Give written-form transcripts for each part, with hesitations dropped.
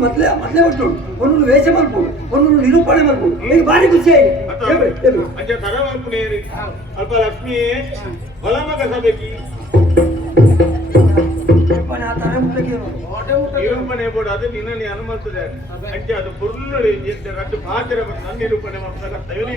ಒಂದೊಂದು ಮೊದಲೇ ಒಟ್ಟು ಒಂದೊಂದು ವೇಷ ಮಾಡ್ಬೋದು ಒಂದೊಂದು ನಿರೂಪಣೆ ಮಾಡ್ಬೋದು ಈಗ ಭಾರಿ ಖುಷಿ ಆಯ್ತು ಅಲ್ಪ ಲಕ್ಷ್ಮಿ ಹೊಲ ಮಗ ಸಭೆಗೆ ನಿರೂಪಣೆ ಬೋರ್ಡ್ ಅದು ನಿನ್ನ ಅನುಮತಿಸಿದೆ ಅಂಚೆ ಅದು ಪುರ್ಲು ರದ್ದು ಪಾತ್ರ ನನ್ನ ನಿರೂಪಣೆ ಮಾಡ್ತಾರೆ ಲಕ್ಷ್ಮಿ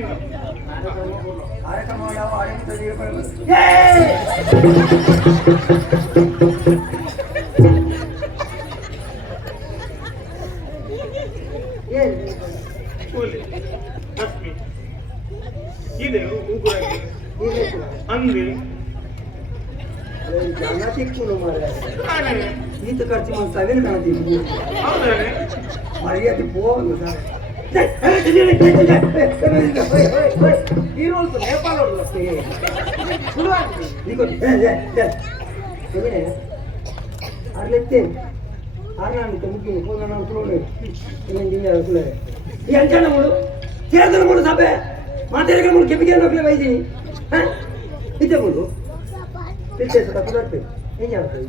ಇದೆ ಉಗುರಾಗಿ ಅಂದ್ರಿ ಜಾಗ ಸಿಕ್ಕು ಮಾರ್ರೆ ಈತ ಖರ್ಚು ಮಾಡಿ ಸಾವಿರ ಕಾಣ್ತೀವಿ ಮರ್ಯಾದೆ ಹೋಗು ನೇಪಾಳ ಅರ್ಲೆತ್ತೆ ಆರ್ನಾನಿತ ಮುಖ್ಯ ಈ ಅಂಚನ ಮೂಡು ಸೇರ್ದನ ಮೂಡು ಸಭೆ ಮಾತಾಡಿಕ ಮೂಡು ಕೆಪಿಗೆ ನೋಡ್ಲೇ ಬೈದೀನಿ ಇದ್ದೆ ಮೂಡು ತಿಳ್ಸೆ ಸತ ಕುದರ್ತೆ ಹೆಂಗೆ ಆಗ್ತದೆ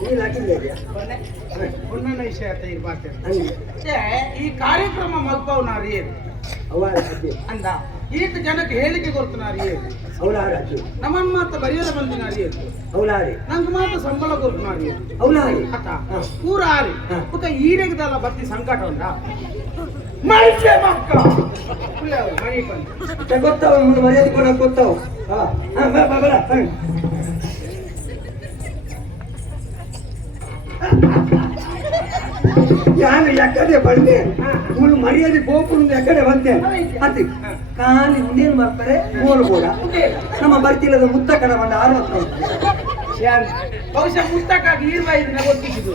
ನೀನು ಹಾಕಿದ್ದೆ ಒಂದೊಂದು ವಿಷಯ ಈ ಕಾರ್ಯಕ್ರಮ ಮಲ್ಪವನಾರಿ ಅವರ ಅಂದ ಈತ ಜನಕ್ಕೆ ಹೇಳಿಕೆ ಕೊಡ್ತನಾರಿ ಅವಲಾರಿ ನಮ್ಮನ್ನ ಮಾತ್ರ ಬರೆಯೋದ ಬಂದಿನಾರಿ ಅವಲಾರಿ ನಂಗೆ ಮಾತ್ರ ಸಂಬಳ ಕೊಡ್ತನಾರಿ ಅವಲಾರಿ ಅತ್ತ ಪೂರ ಆರಿ ಪಕ್ಕ ಈರೆಗದಲ್ಲ ಬತ್ತಿ ಸಂಕಟ ಉಂಟ ಮೈಸೆ ಮಕ್ಕ ಮನೆ ಬಂದು ಗೊತ್ತಾವ ಮರ್ಯಾದೆ ಕೊಡಕ್ಕೆ ಗೊತ್ತಾವ ನಾನು ಎಕ್ಕಡೆ ಬಂದೆ ಮುಳ್ಳು ಮರ್ಯಾದೆ ಗೋಪುರದ ಎಕ್ಕಡೆ ಬಂದೆ ಅತಿ ಖಾಲಿ ಇನ್ನೇನು ಬರ್ತಾರೆ ಬೋಡ ನಮ್ಮ ಬರ್ತಿಲ್ಲದ ಮುತ್ತ ಕಡೆ ಬಂದ 60 ಬಹುಶಃ ಮುತ್ತಕ್ಕಾಗಿ 25 ದಿನ ಗೊತ್ತಿದ್ದು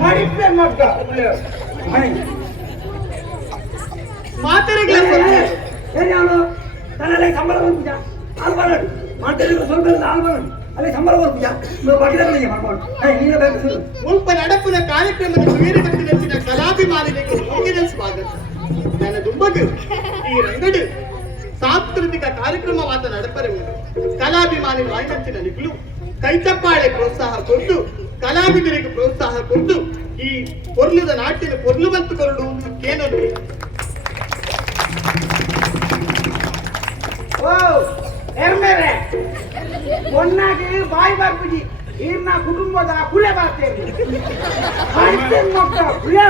ಮಾಡಿದ್ದೆ ಮಕ್ಕ ಮಾತಾಡಿಗೆ ಏನು ಅವನು ತನ್ನಲ್ಲೇ ಸಂಬಳ ಬರ್ತೀಯ ಹಾಲು ಮಾಡೋದು ಮಾತಾಡಿದ್ರೆ ಸ್ವಲ್ಪ ಹಾಲು ಮಾಡೋದು ಅಲ್ಲೇ ಸಂಬಳ ಬರ್ತೀಯ ಬಗೆಗಳಿಗೆ ಮಾಡ್ಕೊಂಡು ನೀನು ಬೇಕು ಮುಲ್ಪ ನಡಪಿನ ಕಾರ್ಯಕ್ರಮದ ವೀರಗತ್ತಿನ ಕಲಾಭಿಮಾನಿಗಳಿಗೆ ಮುಂದಿನ ಸ್ವಾಗತ ನನ್ನ ದುಂಬದು ಈ ರಂಗಡು ಸಾಂಸ್ಕೃತಿಕ ಕಾರ್ಯಕ್ರಮವಾದ ನಡಪರೆ ಕಲಾಭಿಮಾನಿ ವಾಯ್ನಂಚಿನ ನಿಗುಲು ಕೈಚಪ್ಪಾಳೆ ಪ್ರೋತ್ಸಾಹ ಕೊಟ್ಟು ಕಲಾವಿದರಿಗೆ ಪ್ರೋತ್ಸಾಹ ಕೊಟ್ಟು ಈ ಪೊರ್ಲುದ ನಾಟ್ಯದ ಪೊರ್ಲು ಬಂತು ಕೊರಡು ಕೇನೊಂದು ಓ ಎರ್ಮೇರೆ ಒನ್ನಾಗಿ ಬಾಯಿ ಬಾರ್ಪುಜಿ ಈರ್ನ ಕುಟುಂಬದ ಕುಲೆ ಬಾರ್ತೇವೆ ಮಕ್ಕ ಕುಲೆ